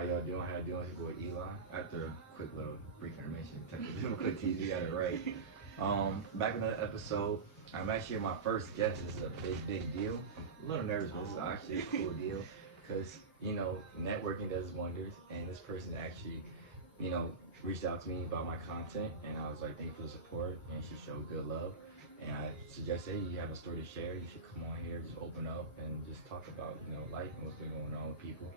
How y'all doing? How y'all doing? It's your boy Elon. After a quick little brief intermission, technical TV got it right. Back in another episode. I'm actually my first guest. This is a big deal. A little nervous, but it's actually a cool deal because networking does wonders, and this person actually, you know, reached out to me about my content, and I was like, thank you for the support, and she showed good love. And I suggested, hey, you have a story to share, you should come on here, just open up and just talk about, life and what's been going on with people.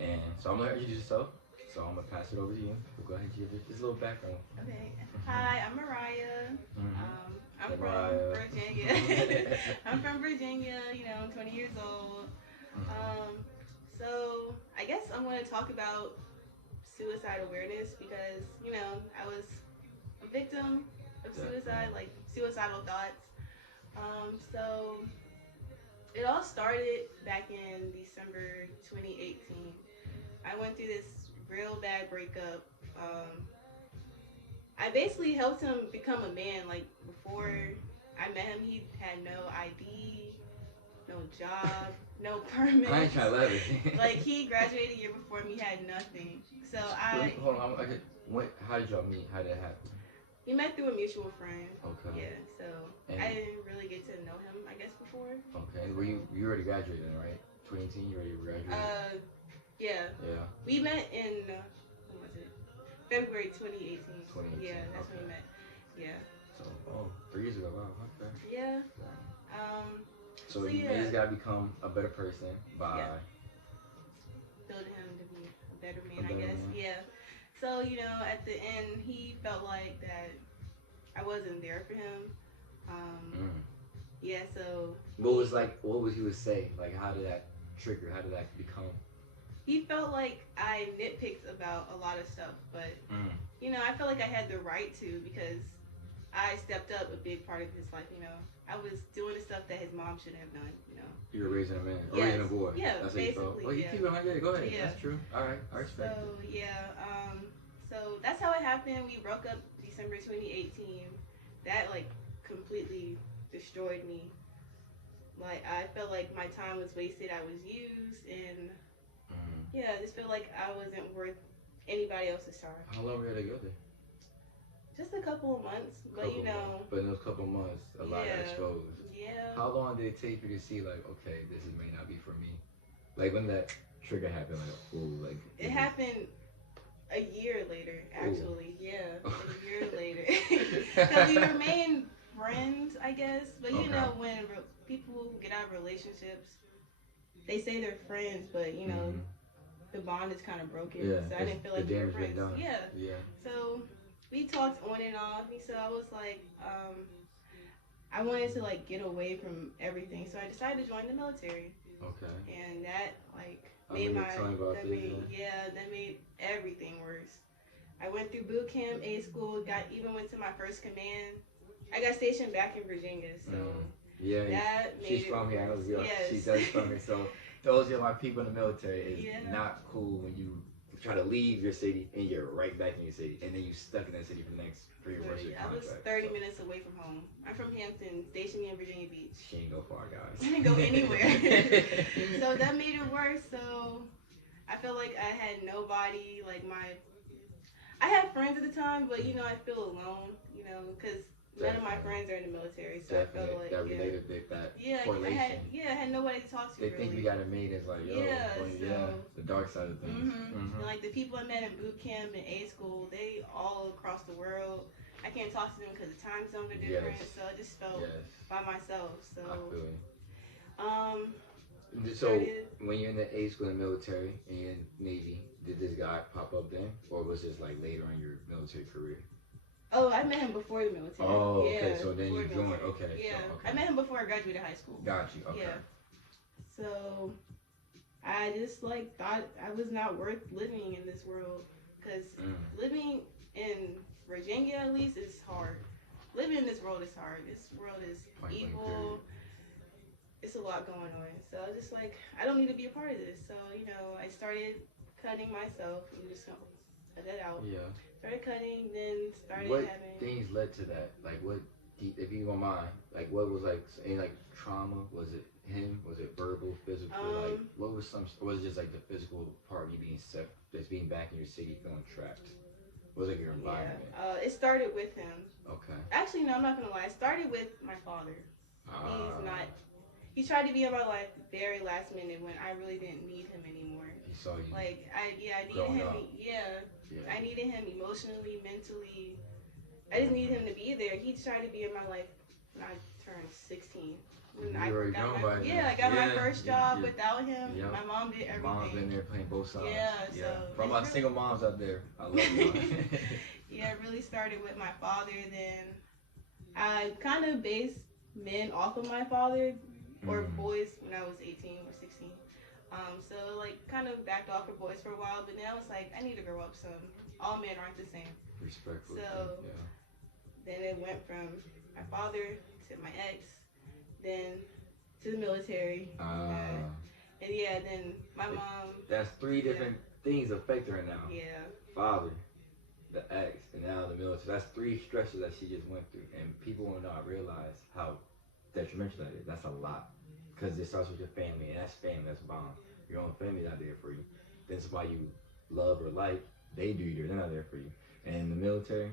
And so I'm gonna introduce yourself. So I'm gonna pass it over to you. So go ahead and give just a little background. Okay. Hi, I'm Mariah. I'm Hey, from Mariah. Virginia. I'm from Virginia. I'm 20 years old. So I guess I'm going to talk about suicide awareness because I was a victim of suicide, like suicidal thoughts. So it all started back in December 2018. I went through this real bad breakup. I basically helped him become a man. Like before I met him, he had no ID, no job, no permits. I ain't trying to laugh at you. Like he graduated a year before me, had nothing. So Hold on. How did y'all meet? How did it happen? We met through a mutual friend. Okay. Yeah. So And, I didn't really get to know him, I guess, before. okay. Well, you already graduated, then, right? 2018. You already graduated. Yeah. Yeah. We met in when was it? February 2018. 2018. Yeah, that's Okay. when we met. Yeah. So 3 years ago. Wow. Okay. Yeah. Wow. So you yeah. just gotta become a better person by build him to be a better man, A better I guess. man. Yeah. So at the end, he felt like that I wasn't there for him. Yeah. So What was he would say? Like, how did that trigger? How did that become? he felt like I nitpicked about a lot of stuff, but I felt like I had the right to because I stepped up a big part of his life. I was doing the stuff that his mom shouldn't have done. You were raising a man, or Yes. raising a boy. Yeah, That's how you felt. basically, Well, you yeah. keep it on. Yeah, go ahead. Yeah. That's true. All right, I respect. So yeah, so that's how it happened. We broke up December 2018. That like completely destroyed me. Like I felt like my time was wasted. I was used, and yeah, I just felt like I wasn't worth anybody else's time. How long were you together? Just a couple of months, but But in those couple of months, a lot got exposed. Yeah. How long did it take for you to see, like, okay, may not be for me? Like when that trigger happened, like, ooh, like. It happened a year later, actually. Ooh. Yeah, a year later. Because we remained friends, I guess. But when people get out of relationships, they say they're friends, but the bond is kind of broken. Yeah, so I didn't feel like we were friends. Done. Yeah. Yeah. So we talked on and off. So I was like, I wanted to like get away from everything. So I decided to join the military. Okay. And that made that made everything worse. I went through boot camp, A school, went to my first command. I got stationed back in Virginia, so she's from here. She does from here. So those are my people in the military. It's not cool when you try to leave your city and you're right back in your city, and then you stuck in that city for the next 3 or 4 years. I was 30 minutes away from home. I'm from Hampton, stationed me in Virginia Beach. She ain't go far, guys. She didn't go anywhere. So that made it worse. So I felt like I had nobody. I had friends at the time, but I feel alone. Because none of my friends are in the military, so Definitely. I felt like that related that correlation. I had nobody to talk to. They think you got it made as like the dark side of things. And like the people I met in boot camp and A school, they all across the world. I can't talk to them because the time zones are different, so I just felt by myself. So I feel you. So when you're in the A school and military and you're in Navy, did this guy pop up then, or was this like later in your military career? Oh, I met him before the military. Oh, okay. So then you joined. Okay. Yeah. So, okay. I met him before I graduated high school. Got you. Okay. Yeah. So I just thought I was not worth living in this world because living in Virginia at least is hard. Living in this world is hard. This world is evil. It's a lot going on. So I was just like, I don't need to be a part of this. So I started cutting myself. I'm just gonna cut that out. Yeah. Started cutting, then started what having. Things led to that? Like what if you don't mind, like what was like any like trauma? Was it him? Was it verbal, physical? Like what was some? Or was it just like the physical part of you being set, just being back in your city, feeling trapped? What was like your environment? Yeah. It started with him. Okay. Actually, no, I'm not gonna lie. It started with my father. He's not. He tried to be in my life very last minute when I really didn't need him anymore. He saw you. Like I needed him. I needed him emotionally, mentally. I just needed him to be there. He tried to be in my life when I turned 16. When I got my first job without him. Yep. My mom did everything. Mom's been there playing both sides. Yeah. So for all my single moms out there, I love you. Yeah, it really started with my father. Then I kind of based men off of my father or boys when I was 18 or 16. So like kind of backed off for boys for a while, but now it's like I need to grow up some. All men aren't the same. Respectfully. So then it went from my father to my ex, then to the military. And then my mom. That's 3 different things affect her now. Yeah. Father, the ex, and now the military. That's 3 stresses that she just went through, and people will not realize how detrimental that is. That's a lot, because it starts with your family, and that's family, that's bond. Your own family's not there for you. Then somebody you love or like, they do you. They're not there for you. And in the military,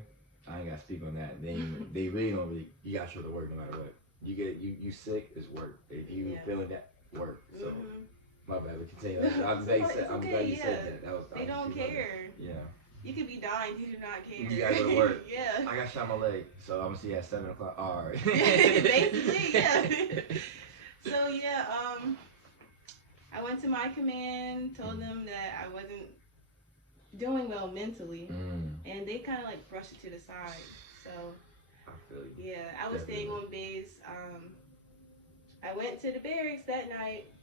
I ain't gotta speak on that. They really don't really. You gotta show the work no matter what. You get you sick, it's work. If you feeling that, work. So my bad. We continue. I'm glad you said that. They don't care. Yeah. You could be dying, you do not care. You gotta go to work. Yeah. I got shot in my leg, so I'm gonna see you at 7 o'clock. All right. Basically, yeah. So yeah, I went to my command, told them that I wasn't doing well mentally, and they kind of like brushed it to the side. So I feel you. Yeah, I was staying on base. I went to the barracks that night.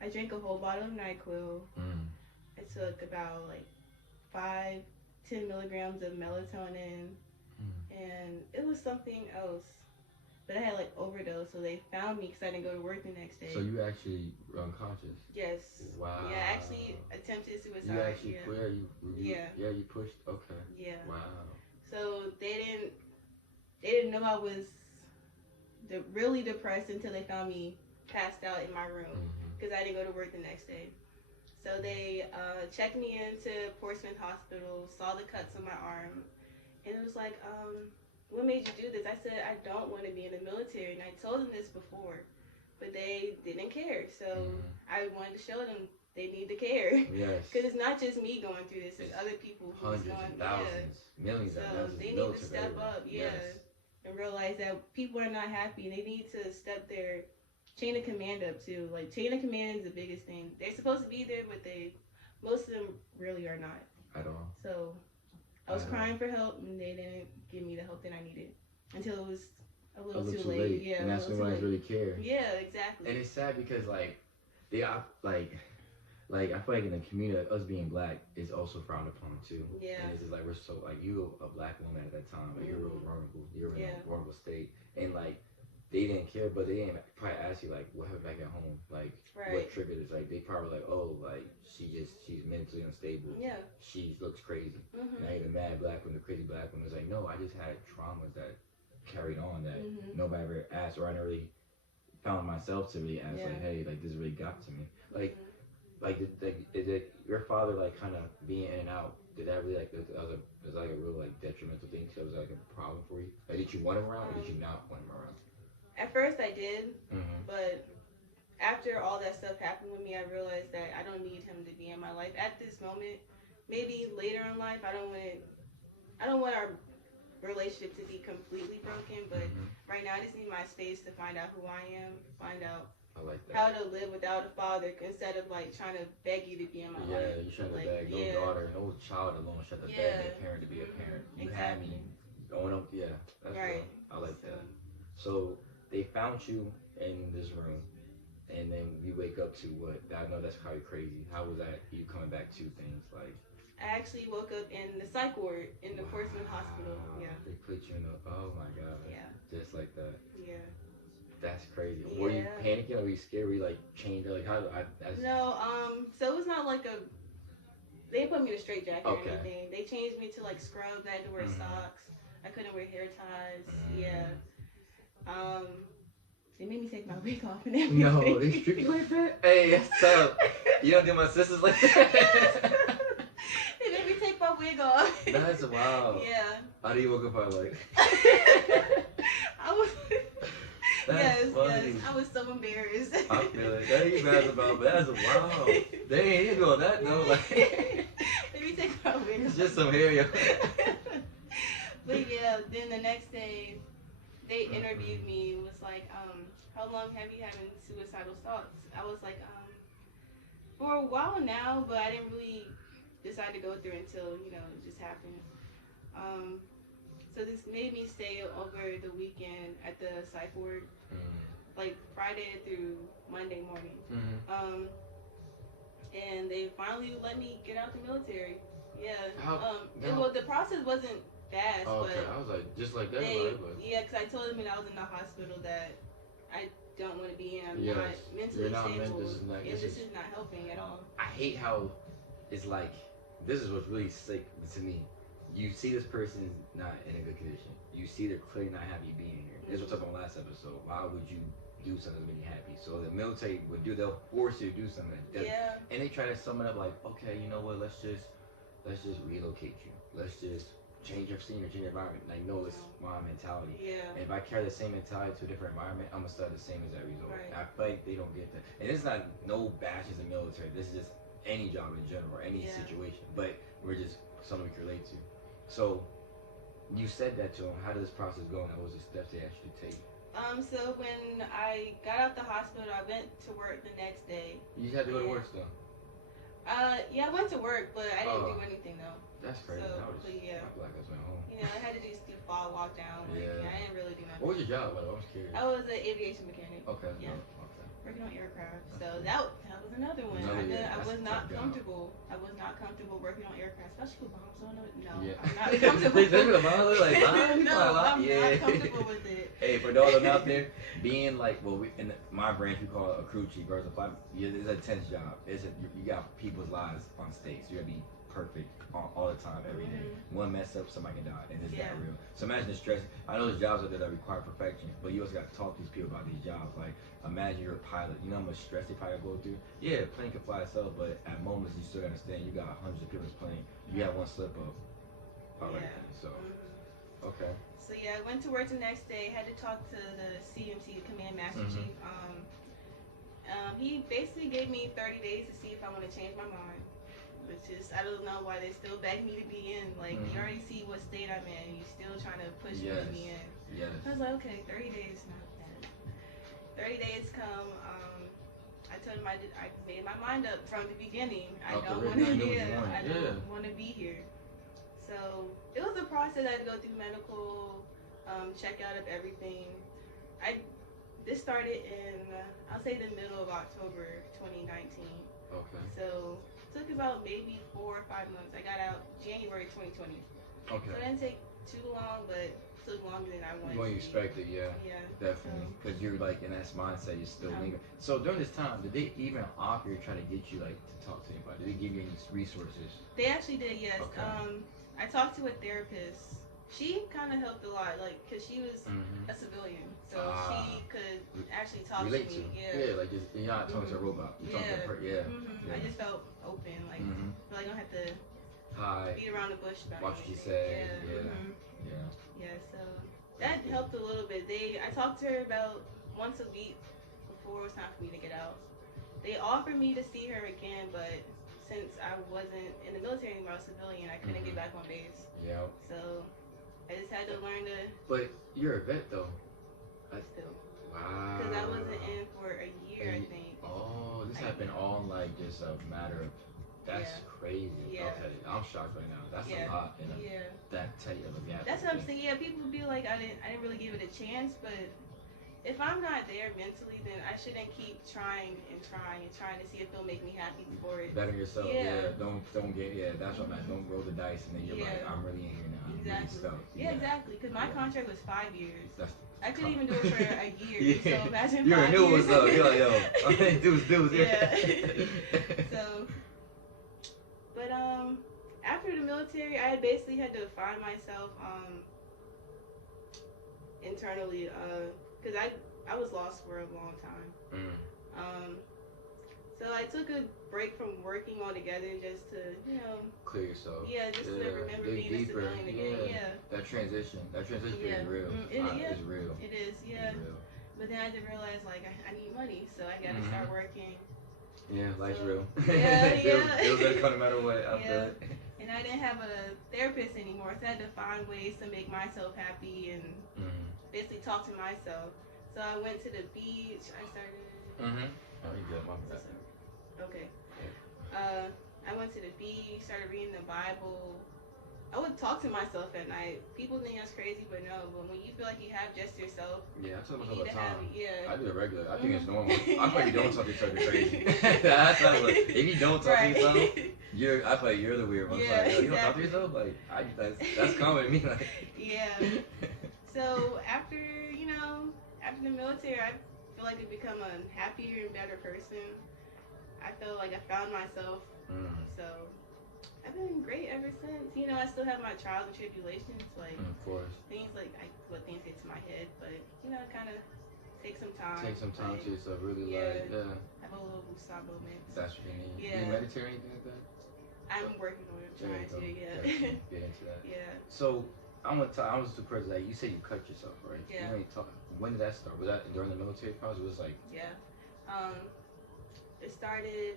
I drank a whole bottle of NyQuil. I took about like 5-10 milligrams of melatonin, and it was something else. But I had like overdose, so they found me because I didn't go to work the next day. So you actually were unconscious? Yes. Wow. Yeah, I actually attempted suicide. You actually quit? You pushed? Okay. Yeah. Wow. So they didn't know I was really depressed until they found me passed out in my room because I didn't go to work the next day. So they checked me into Portsmouth Hospital, saw the cuts on my arm, and it was like, what made you do this? I said, I don't want to be in the military, and I told them this before, but they didn't care. So I wanted to show them they need to care. Yes. Because it's not just me going through this, it's other people who's hundreds going, and thousands, millions of thousands. So they need to step up, and realize that people are not happy, and they need to step their chain of command up too. Like chain of command is the biggest thing. They're supposed to be there, but most of them really are not. At all. So I was crying for help, and they didn't give me the help that I needed until it was a little too late. Yeah, and that's when I really care. Yeah, exactly. And it's sad because like I feel like in the community, us being black is also frowned upon too. Yeah. And it's just like we're so like you a black woman at that time, like you're real vulnerable, you're in a vulnerable state, and like they didn't care, but they didn't probably ask you like what happened back at home, like what triggered this. Like they probably like, oh, like she's mentally unstable. Yeah. She looks crazy. Now you're the mad black woman, the crazy black woman. It's like no, I just had traumas that carried on that nobody ever asked, or I never really found myself to really ask like, hey, like this really got to me, like. Like, did your father like kind of being in and out? Did that really like was like a real like detrimental thing? Because it was like a problem for you. Like, did you want him around, or did you not want him around? At first, I did, but after all that stuff happened with me, I realized that I don't need him to be in my life at this moment. Maybe later in life, I don't want our relationship to be completely broken. But right now, I just need my space to find out who I am, find out. I like that. How to live without a father instead of like trying to beg you to be in my life. Yeah, you shouldn't have begged no daughter, no child alone should have begged their parent to be a parent. You had me going up, that's right. I like that. So they found you in this room, and then you wake up to what? I know that's probably crazy. How was that? You coming back to things like? I actually woke up in the psych ward in the Portsmouth Hospital. Yeah. They put you in the. Oh my God. Yeah. Just like that. Yeah. That's crazy. Yeah. Were you panicking? Or were you scared? Were you like chained up? Like how? No. So it was not like a. They didn't put me in a straight jacket or anything. They changed me to like scrubs. I had to wear socks. I couldn't wear hair ties. Yeah. They made me take my wig off and everything. No, they strip you like that? Hey, that's tough. You don't do my sisters like that? They made me take my wig off. That's wild. Yeah. How do you woke up at like? I was. That's yes, funny. yes. I was so embarrassed. I feel it. That ain't bad about, but that's wild. They ain't even doing that though. Like, let me take my wig it's off. just some hair, yo. But yeah, then the next day, they interviewed me. It was like, how long have you having suicidal thoughts? I was like, for a while now, but I didn't really decide to go through it until, it just happened. So this made me stay over the weekend at the psych ward, like Friday through Monday morning. And they finally let me get out the military. Yeah. Well, the process wasn't fast, okay, but I was like, just like that. yeah, because I told them when I was in the hospital that I don't want to be in. I'm Yes. not mentally stable. This is not helping at all. I hate how it's like, this is what's really sick to me. You see this person not in a good condition. You see they're clearly not happy being here. This was talked about last episode. Why would you do something to make you happy? So the military they'll force you to do something. Yeah. And they try to sum it up like, okay, you know what? Let's just relocate you. Let's just change your scenery, change your environment. Like, no, it's my mentality. Yeah. And if I carry the same mentality to a different environment, I'm gonna start the same as that result. Right. And I feel like they don't get that. And it's not no bashes in military. This is just any job in general, or any situation. But we're just something we can relate to. So you said that to them. How did this process go? And what was the steps they actually take? So when I got out the hospital, I went to work the next day. You had to go to work still. Yeah, I went to work, but I didn't do anything though. That's crazy. So, I feel like I went home. I had to do fall walk down. Yeah. I didn't really do nothing. What was your job? By the way, I was curious. I was an aviation mechanic. Okay. Yeah. Okay. Working on aircraft. So that was another one. I was not comfortable. I was not comfortable working on aircraft, especially with bombs on it. No, Yeah. I'm not comfortable. I'm not comfortable with it. Hey, for those of them out there, being like, in my branch we call it a crew chief versus a flight. It's a tense job. You got people's lives on stakes. You gotta be perfect all the time, every day. One mess up, somebody can die, and it's that real. So imagine the stress. I know there's jobs out there that require perfection, but you also got to talk to these people about these jobs. Like, imagine you're a pilot. You know how much stress they probably go through? Yeah, a plane can fly itself, but at moments you still gotta understand you got hundreds of people in this plane. You have one slip up. So, okay. So yeah, I went to work the next day. Had to talk to the CMC, Command Master Chief. He basically gave me 30 days to see if I want to change my mind. Which is, I don't know why they still beg me to be in. Like, you already see what state I'm in. You still trying to push me to be in. Yes. I was like, okay, 30 days, not bad. 30 days come. I told him I made my mind up from the beginning. I don't want to be here. I don't want to be here. So it was a process. I had to go through medical, checkout of everything. This started in, I'll say the middle of October 2019. Okay. So took about maybe 4 or 5 months. I got out January 2020. Okay. So it didn't take too long, but took longer than I wanted. When you expected, yeah. Yeah. Definitely. Because you're like in that mindset, you're still lingering. So during this time, did they even offer you, try to get you like to talk to anybody? Did they give you any resources? They actually did, yes. Okay. I talked to a therapist. She kind of helped a lot, like, because she was a civilian. So she could actually talk to me. Yeah, like you're not talking to a robot. You're talking to a person. I just felt open, like, I don't have to beat around the bush about watch what you anything. say. Yeah, so that helped a little bit. I talked to her about once a week before it was time for me to get out. They offered me to see her again, but since I wasn't in the military anymore, I was civilian, I couldn't get back on base. Yeah. So I just had to learn to. But you're a vet though. Still. Wow. Because I wasn't in for a year, I think. Oh, this happened all in like just a matter of. That's crazy. Yeah. Okay, I'm shocked right now. That's a lot in that tight of a gap. That's what I'm saying. Yeah, people would be like, I didn't really give it a chance, but if I'm not there mentally, then I shouldn't keep trying to see if it'll make me happy for it. Better yourself. Yeah. Don't get. Yeah, that's what I'm at. Don't roll the dice and then you're like, I'm really in here now. Exactly. Really exactly. Because my contract was 5 years. I couldn't tough. even do it for a year. So imagine you 5 years. You knew what's up. You're like, yo, dudes. Yeah. So, but after the military, I basically had to find myself internally, because I was lost for a long time. So I took a break from working altogether just to, clear yourself. Yeah, just to remember being deeper. a civilian again. Yeah. That transition is real. It's real. It is, yeah. It's real. But then I had to realize, like, I need money, so I gotta start working. Yeah, life's real. Yeah, Bills gonna come no matter what. Yeah. And I didn't have a therapist anymore, so I had to find ways to make myself happy and basically talk to myself. So I went to the beach. I started. Oh, you good, my bad. Okay. I went to the beach, started reading the Bible. I would talk to myself at night. People think that's crazy, but no. But when you feel like you have just yourself, yeah, I tell myself you all need the to have time. it. Yeah. I do it regular. I think it's normal. I feel like you're doing something crazy. That's like, if you don't talk to yourself, I feel like you're the weird one. Yeah, like, you don't talk to yourself? Like, that's common to me. Like. Yeah. So after the military, I feel like I've become a happier and better person. I felt like I found myself. So I've been great ever since. I still have my trials and tribulations, like of course. things like what things get to my head, but it kind of takes some time. Take some time to yourself, really have a little woosah moment. That's what you need. Yeah. Do you meditate or anything like that? I'm working on it, trying to, Get into that. Yeah. So I was surprised that you said you cut yourself, right? Yeah. When did that start? Was that during the military pause? It was like. Yeah. It started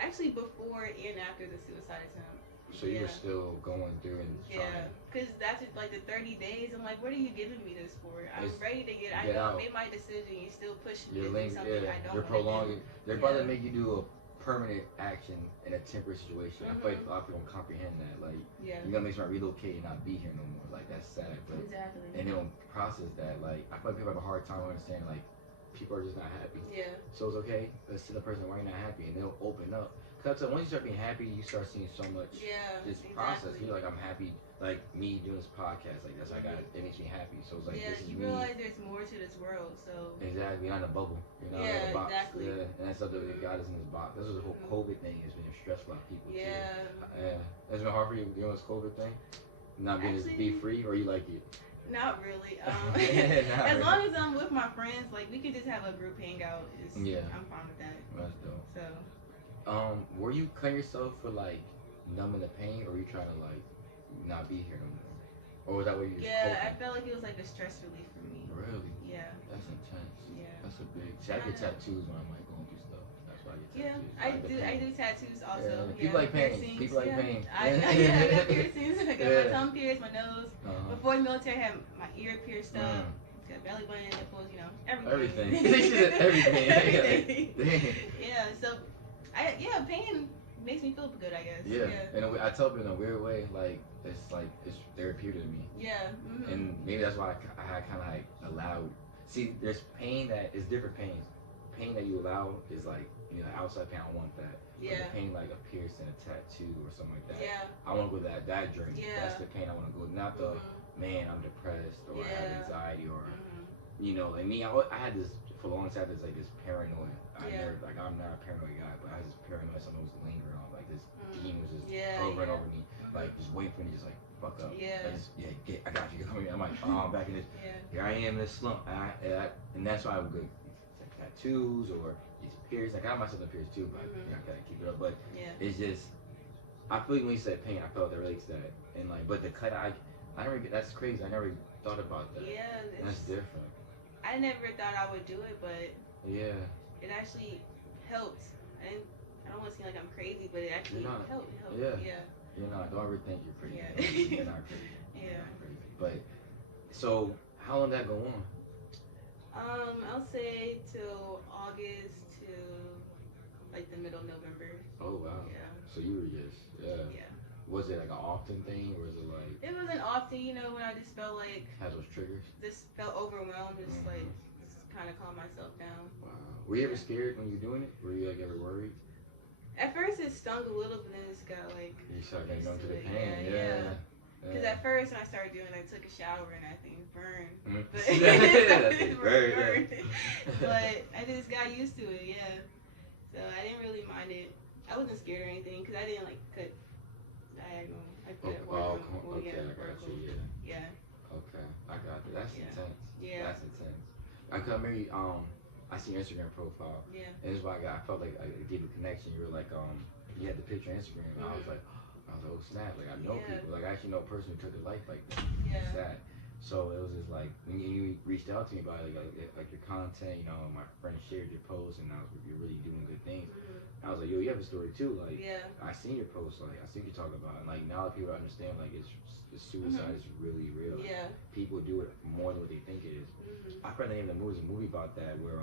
actually before and after the suicide attempt. So you were still going through and trying. Yeah, because that's like the 30 days. I'm like, what are you giving me this for? I'm ready to get I out. made my decision. You're still pushing You're me to do something I don't You're want to prolonging. do. They're about to make you do a permanent action in a temporary situation. I feel like a lot of people don't comprehend that. Like, you're gonna make sure I relocate and not be here no more. Like, that's sad. But, exactly. And they don't process that. Like, I feel like people have a hard time understanding. Like, people are just not happy. Yeah. So it's okay. Let's see the person why you're not happy, and they'll open up. Cause once you start being happy, you start seeing so much. This process. You're like, I'm happy. Like me doing this podcast. Like that's it makes me happy. So it's like this is you me. realize there's more to this world. So exactly, you're not in a bubble. You're not in a box. Exactly. Yeah, and that's something that God is in this box. That's what the whole COVID thing has been stressful for people. Yeah. Too. Yeah. It's been hard for you doing this COVID thing. Not being be free, or you like it. Not really. As long as I'm with my friends, like we could just have a group hangout. I'm fine with that. That's dope. So. Were you cutting yourself for like numbing the pain, or were you trying to like not be here no more, or was that what you? I felt like it was like a stress relief for me. Really? Yeah. That's intense. Yeah. That's a big. See, I get tattoos when I'm like going through stuff. That's why I get tattoos. Yeah, I do tattoos also. Yeah. People like pain. People like pain. I got piercings. I got my tongue pierced, my nose. Before the military, I had my ear pierced up. Got belly button, nipples, everything. Everything. Yeah. So. Pain makes me feel good, I guess. Yeah. And I tell people in a weird way, like it's therapeutic to me. Yeah. And maybe that's why I kind of like allowed. See, there's pain that is different pains. Pain that you allow is like outside pain. I don't want that. Yeah. But the pain like a piercing, a tattoo, or something like that. Yeah. I want to go that journey. Yeah. That's the pain I want to go. Not the man, I'm depressed or I have anxiety or like me. I had this for a long time. There's like this paranoia. I'm not a paranoid guy, but I had this paranoia. Something was lingering on, like this demon was just over and over me, like just waiting for me to just like fuck up. I got you. Come here. I'm like, I'm back in this. Here I am in this slump. And that's why I would go like tattoos or these piercings. Like I got myself a piercing too, but I gotta keep it up. But it's just, I feel like when you said pain, I felt that relates to that. And like, but the cut, I never. That's crazy. I never thought about that. Yeah. That's different. I never thought I would do it, but it actually helped. I don't want to seem like I'm crazy, but it actually helped. Yeah. You're not. Don't ever think you're crazy. Yeah. You're not crazy. Yeah. Not crazy. But so, how long did that go on? I'll say till August to like the middle of November. Oh wow. Yeah. So you were just Yeah. Was it like an often thing, or was it like? It wasn't often, when I just felt like. Had those triggers. Just felt overwhelmed, just like just kind of calm myself down. Wow. Were you ever scared when you were doing it? Were you like ever worried? At first it stung a little, but then it just got like. You started getting to the pain. Yeah. Because at first when I started doing it, I took a shower and that thing burned. But, burned. But I just got used to it, So I didn't really mind it. I wasn't scared or anything because I didn't like cut diagonal. I cut Okay, I got you. Yeah. Okay, I got that. That's Yeah. intense. Yeah. That's intense. I come maybe I see your Instagram profile, Yeah. and this is why I felt like I gave you a connection. You were like you had the picture on Instagram, and I was like, oh snap! Like I know Yeah. people. Like I actually know a person who took a life like that. Yeah. Sad. So it was just like when you reached out to me about it, like your content, you know, my friend shared your post, and I was you're really doing good things. I was like, yo, you have a story too. Like, Yeah. I seen your post. Like, I seen you talk about it. Like, now that people understand, like, the suicide is really real. Yeah. People do it more than what they think it is. I forgot the name of the movie. There's a movie about that where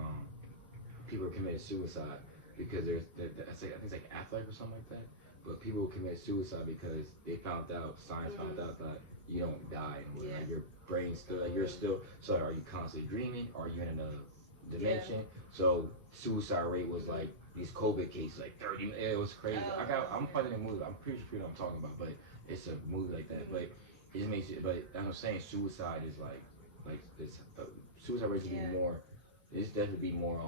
people committed suicide because I think it's like Affleck or something like that. But people commit suicide because they found out, science found out that you don't die anymore. Like your brain's still, like you're still. So are you constantly dreaming? Are you in another dimension? So suicide rate was like these COVID cases, like 30. It was crazy. I'm probably in a movie. I'm pretty sure you know what I'm talking about, but it's a movie like that. But it makes it. But I'm saying suicide is like it's suicide rate should be more. It's definitely be more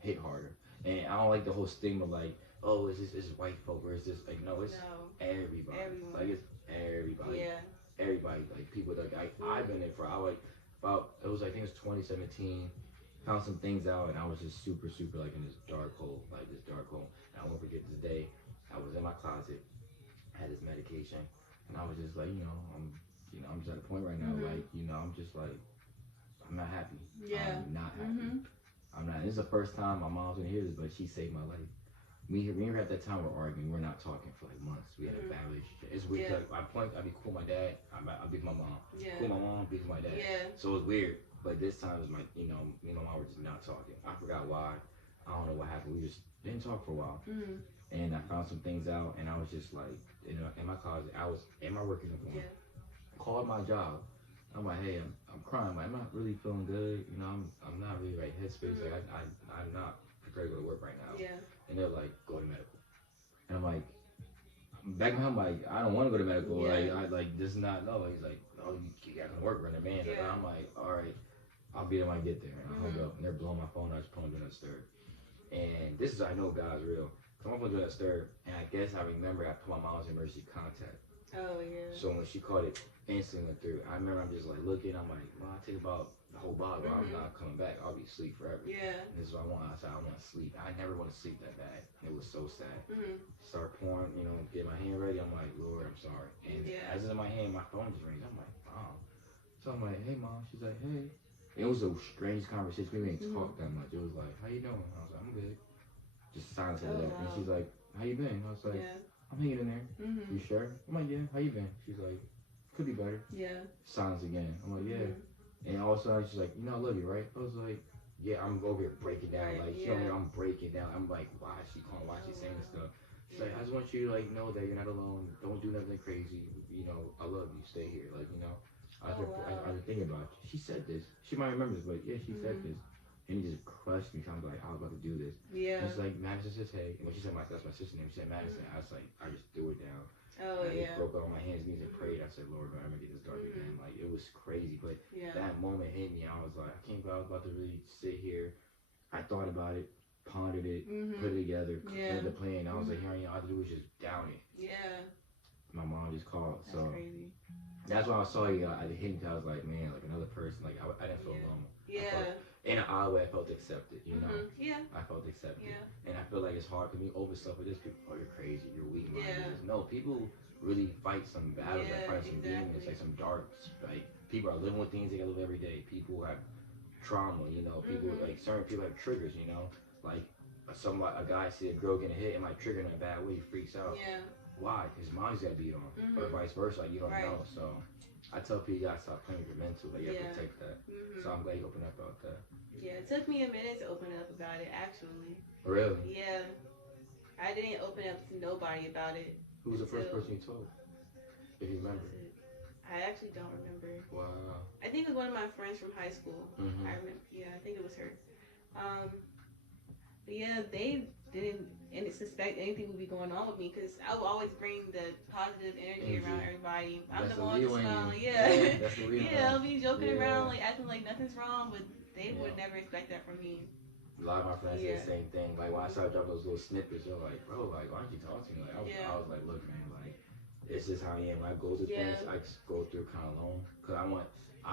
hit harder. And I don't like the whole stigma like, oh, is this white folk or is this like no, it's everybody. Everyone. Like it's everybody. Yeah. Everybody, like people like I've been there for it was like I think it was 2017. Found some things out and I was just super like in this dark hole. And I won't forget this day. I was in my closet, had this medication, and I was just like, I'm just at a point right now, like, I'm just like I'm not happy. Yeah. I'm not happy. I'm not. This is the first time my mom's gonna hear this, but she saved my life. Me and her at that time were arguing. We're not talking for like months. We had a bad relationship. It's weird. Like, I'd be cool with my dad. I'd be with my mom. Yeah. Cool with my mom, be with my dad. Yeah. So it was weird. But this time it was me and my mom were just not talking. I forgot why. I don't know what happened. We just didn't talk for a while. And I found some things out, and I was just like, in my closet. I was in my work uniform. Yeah. Called my job. I'm like, hey, I'm crying. Like, I'm not really feeling good. I'm not really right headspace. Like, I'm not prepared to go to work right now. Yeah. And they're like, go to medical. And I'm like, back in my head, I'm like, I don't want to go to medical. Yeah. Like, this is not, no. He's like, oh, you got to work, running man. Yeah. And I'm like, all right, I'll be there when I get there. And I hung up, and they're blowing my phone. I just put on Do Not Disturb. And this is how I know God's real. So I'm going to Do Not Disturb, and I guess I remember I put my mom's emergency contact. Oh, yeah. So when she called it, instantly went through. I remember I'm just like looking, I'm like, well, I take about the whole bottle, I'm not coming back. I'll be asleep forever. Yeah. And this is what I want. I said, I want to sleep. I never want to sleep that bad. It was so sad. Start pouring, get my hand ready. I'm like, Lord, I'm sorry. And as it's in my hand, my phone just rings. I'm like, Mom. So I'm like, hey, Mom. She's like, hey. It was the strangest conversation. We didn't talk that much. It was like, how you doing? I was like, I'm good. Just silence after that. And she's like, how you been? I was like, I'm hanging in there. You sure? I'm like, yeah. How you been? She's like, could be better. Yeah. Silence again. I'm like, yeah. And all of a sudden, she's like, I love you, right? I was like, yeah, I'm over here breaking down. Like, she told me I'm breaking down. I'm like, why is she calling? Why is she saying this stuff? She's like, I just want you to, like, know that you're not alone. Don't do nothing crazy. I love you. Stay here. Like, I was thinking about you. She said this. She might remember this, but yeah, she said this. And he just crushed me. I'm like, I was about to do this. Yeah. And she's like, Madison says, hey. And when she said that's my sister's name, she said Madison. I was like, I just threw it down. Oh, I just broke out on my hands and knees and prayed. I said, Lord, I'm going to get this dark again. Like, it was crazy. But that moment hit me. I was like, I can't believe I was about to really sit here. I thought about it, pondered it, put it together, made the plan. I was like, here, all I had to do was just down it. Yeah. My mom just called. That's crazy. That's why I saw you. I hit me. I was like, man, like another person. Like, I didn't feel alone. Yeah. In an odd way, I felt accepted, Yeah. I felt accepted. Yeah. And I feel like it's hard for me over stuff with this. People, oh, you're crazy, you're weak. Yeah. No, people really fight some battles, like fight some demons, like some dark, like people are living with things they gotta live every day. People have trauma, people like certain people have triggers, like a guy see a girl getting hit and might trigger in a bad way, he freaks out. Yeah. Why? His mom's got beat on, or vice versa. Like, you don't know. So I tell people you gotta stop playing with your mental. Like, you have to protect that. So I'm glad you opened up about that. Yeah, it took me a minute to open up about it, actually. Really? Yeah. I didn't open up to nobody about it. Who was the first person you told? If you remember. I actually don't remember. Wow. I think it was one of my friends from high school. I remember. Yeah, I think it was her. But yeah, they didn't suspect anything would be going on with me because I would always bring the positive energy around everybody. I'm the one smiling. Yeah. I'll be joking around, like acting like nothing's wrong, but they would never expect that from me. A lot of my friends say the same thing. Like, when I started dropping those little snippets, they're like, bro, like, why don't you talk to me? Like, I was like, look, man, like, it's just how I am. When I go through things, I just go through kind of alone. Cause I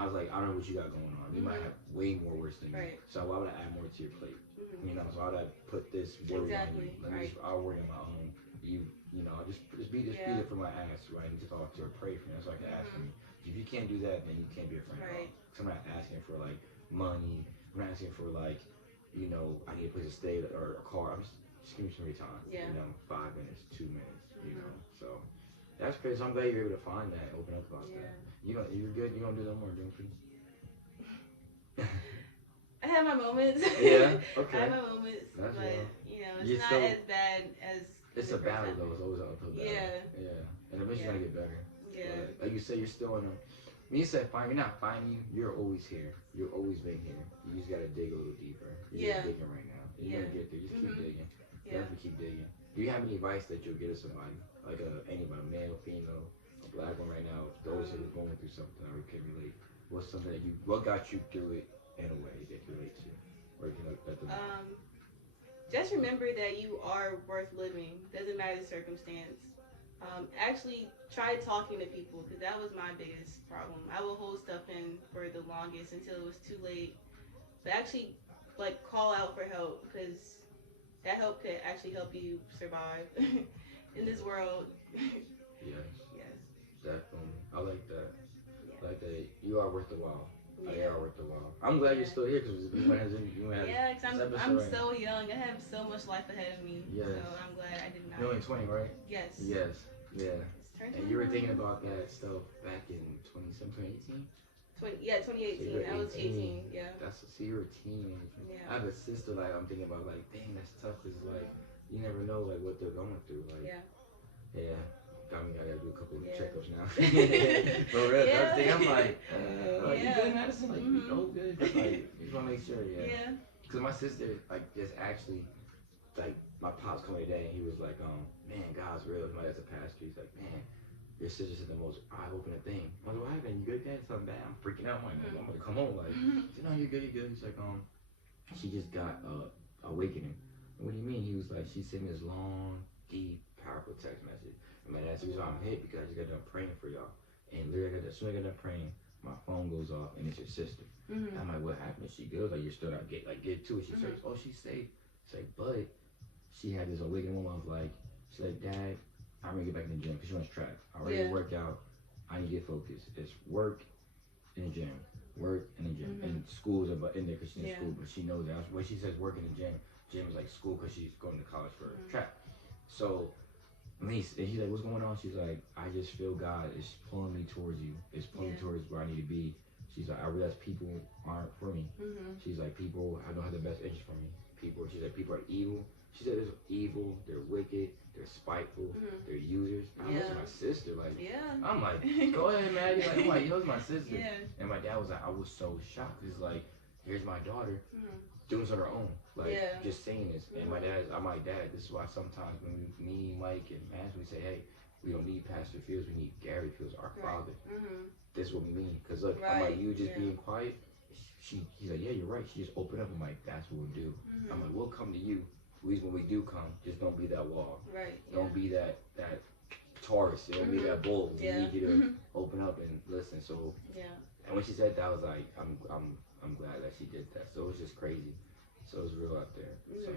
was like, I don't know what you got going on. You might have way more worse than me. So why would I add more to your plate? You know, so why would I put this worry on you? I'll worry on my own. You know, just be there for my ass, right? I need to talk to her, pray for me, so I can ask for me. If you can't do that, then you can't be a friend at all. So I'm not asking for like money. I'm not asking for like, you know, I need a place to stay or a car. Just give me some free time. You know, 5 minutes, 2 minutes. You know, so that's crazy. So I'm glad you're able to find that, and open up about that. You're good. You don't do no more drinking. I have my moments. Yeah. Okay. I have my moments, but you know, it's not as bad as. It's a battle though. It's always an uphill battle. Yeah. And eventually gonna get better. Yeah. But, like you said, you're still in a. When you said find, you're not finding you. You're always here. You've always been here. You just gotta dig a little deeper. You're digging right now. You're gonna get there. Just keep digging. Definitely keep digging. Do you have any advice that you'll give to somebody, like anybody, male, female, a black one right now, those who are going through something or can relate? What's something that what got you through it in a way that you relate to, or you can let them know? Just remember that you are worth living. Doesn't matter the circumstance. Actually try talking to people, because that was my biggest problem. I would hold stuff in for the longest until it was too late. But actually, like, call out for help, because that help could actually help you survive in this world. Yes. Yes. Definitely. I like that. Yeah. Like that. You are worth the while. You are worth the while. I'm glad you're still here, because you might have. Yeah, because I'm so young. I have so much life ahead of me. Yes. So I'm glad I did not. You're only 20, right? Yes. Yes. Yeah. And you were thinking about that stuff back in 2018? 2018. So I was 18. Yeah. So you were a teenager. Yeah. I have a sister like I'm thinking about like, dang, that's tough, because like you never know like what they're going through. Like, yeah. I mean, I gotta do a couple of checkups now. For real, that's the thing. I'm like, you good, Madison? Like, you know, good. Like, you just wanna make sure, Yeah. Because my sister, like, just actually, like, my pops coming today, and he was like, man, God's real. My dad's a pastor. He's like, man, your sister said the most eye-opening thing. I was like, what happened? You good, Dad? Something bad? I'm freaking out. I'm like, I'm gonna come home. Like, he said, no, you're good, you're good. He's like, she just got awakening. What do you mean? He was like, she sent me this long, deep, powerful text message. And my dad said, I'm hit because I just got done praying for y'all. And literally, as soon as I got done praying, my phone goes off, and it's your sister. I'm like, what happened? She goes, like, you're still out, get to it. She says, oh, she's safe. It's like, but she had this awakening moment of like, she's like, Dad, I'm gonna get back in the gym, because she wants track. I already work out. I need to get focused. It's work in the gym. Work in the gym. And school is in there because she's in school, but she knows that. When she says work in the gym is like school, because she's going to college for track. So, and he's like, what's going on? She's like, I just feel God is pulling me towards you. It's pulling me towards where I need to be. She's like, I realize people aren't for me. She's like, people, I don't have the best interest for me. She's like, people are evil. She said, they're evil, they're wicked, they're spiteful, they're users. I'm with my sister, like, I'm like, go ahead, man. Like, I'm like, yo's my sister. And my dad was like, I was so shocked. He's like, here's my daughter doing this on her own, like, just saying this. And I'm like, Dad, this is why sometimes when me, Mike, and Matt, we say, hey, we don't need Pastor Fields, we need Gary Fields, our father. This is what we mean. Because look, I'm like, you just being quiet. He's like, yeah, you're right. She just opened up. I'm like, that's what we'll do. I'm like, we'll come to you. At least when we do come, just don't be that wall. Don't be that Taurus. Don't be that bull. We need you to open up and listen. So, and when she said that, I was like, I'm glad that she did that. So it was just crazy. So it was real out there. So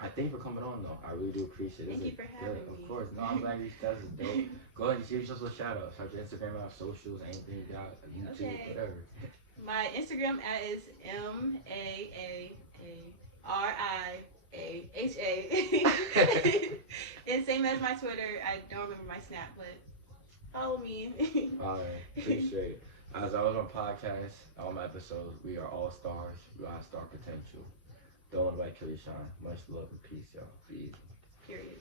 I thank you for coming on, though. I really do appreciate it. Thank you for having me. Of course. No, I'm glad you guys are dope. Go ahead and give yourself a shout out. Shout your Instagram out, socials, anything you got, YouTube, whatever. My Instagram is MAAARIAHA. And same as my Twitter. I don't remember my Snap, but follow me. Alright, appreciate it. As I was on podcast, on my episodes, we are all stars. We all have star potential. Don't let nobody kill your shine. Much love and peace, y'all. Be easy. Period.